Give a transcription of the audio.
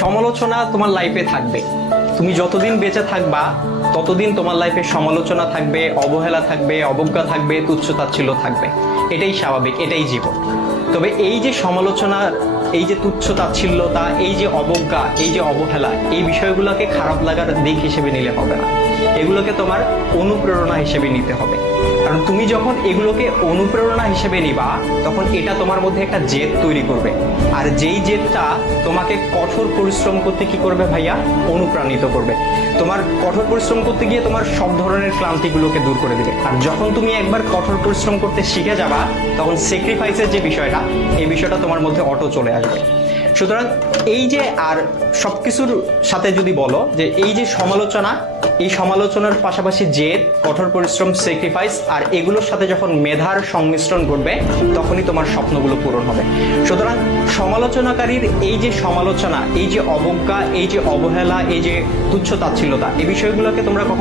সমালোচনা তোমার লাইফে থাকবে। তুমি যতদিন বেঁচে থাকবা ততদিন তোমার লাইফে সমালোচনা থাকবে, অবহেলা থাকবে, অবজ্ঞা থাকবে, তুচ্ছ-তাচ্ছিল্য থাকবে। এটাই স্বাভাবিক, এটাই জীবন। তবে এই যে সমালোচনা, এই যে তুচ্ছ-তাচ্ছিল্যতা, এই যে অবজ্ঞা, এই যে অবহেলা, এই বিষয়গুলোকে খারাপ লাগার দিক হিসেবে নিলে হবে না। এগুলোকে তোমার অনুপ্রেরণা হিসেবে নিতে হবে। কারণ তুমি যখন এগুলোকে অনুপ্রেরণা হিসেবে নিবা, তখন এটা তোমার মধ্যে একটা জেদ তৈরি করবে। আর যেই জেদটা তোমাকে কঠোর পরিশ্রম করতে কি করবে ভাইয়া? অনুপ্রাণিত করবে। তোমার কঠোর পরিশ্রম করতে গিয়ে তোমার সব ধরনের ক্লান্তিগুলোকে দূর করে দিবে। আর যখন তুমি একবার কঠোর পরিশ্রম করতে শিখে যাবা, তখন স্যাক্রিফাইসের যে বিষয়টা, এই বিষয়টা তোমার মধ্যে অটো চলে আসবে। সুতরাং এই যে, আর সবকিছুর সাথে যদি বলো যে এই যে সমালোচনা, এই সমালোচনার পাশাপাশি জেদ, কঠোর পরিশ্রম, স্যাক্রিফাইস, আর এগুলোর সাথে যখন মেধার সংমিশ্রণ ঘটবে, তখনই তোমার স্বপ্নগুলো পূরণ হবে। সুতরাং সমালোচনাকারীর এই যে সমালোচনা, এই যে অবজ্ঞা, এই যে অবহেলা, এই যে তুচ্ছ-তাচ্ছিল্যতা, এই বিষয়গুলোকে তোমরা কখনো